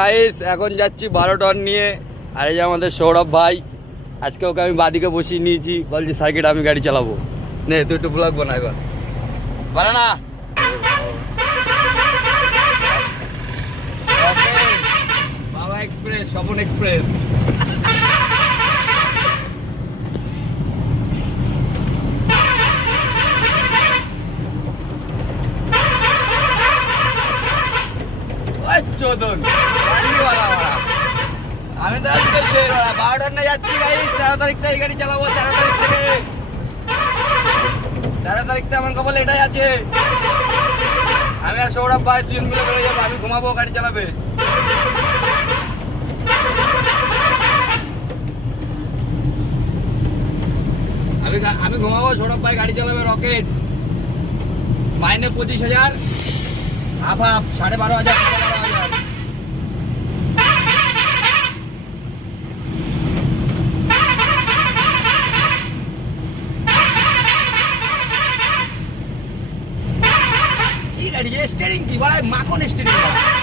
Guys এখন যাচ্ছি 12 ton নিয়ে। আর এই যে আমাদের সৌরভ ভাই, আজকে ওকে আমি বাদিকে বসিয়ে নিয়েছি, বলছি সার্কিট আমি গাড়ি চালাবো। নে তুই একটু ব্লগ বানা এবার, বানা। বাবা এক্সপ্রেস, স্বপন এক্সপ্রেস। চোদন আমি তো আজকে 12 টন যাচ্ছি গাড়ি। 13 তারিখটা এই গাড়ি চালাবো। 13 তারিখ থেকে 13 তারিখটা আমার কপালে এটাই আছে। আমি আর সৌরভ ভাই দুজন মিলে বেরোয় যাবো। আমি ঘুমাবো, গাড়ি চালাবে। আমি ঘুমাবো, সৌরভ ভাই গাড়ি চালাবে। রকেট মাইনে 25,000, হাফ হাফ 12,500, 12,500। কি গাড়ি? স্টিয়ারিং কি বড় মাখন স্টিয়ারিং।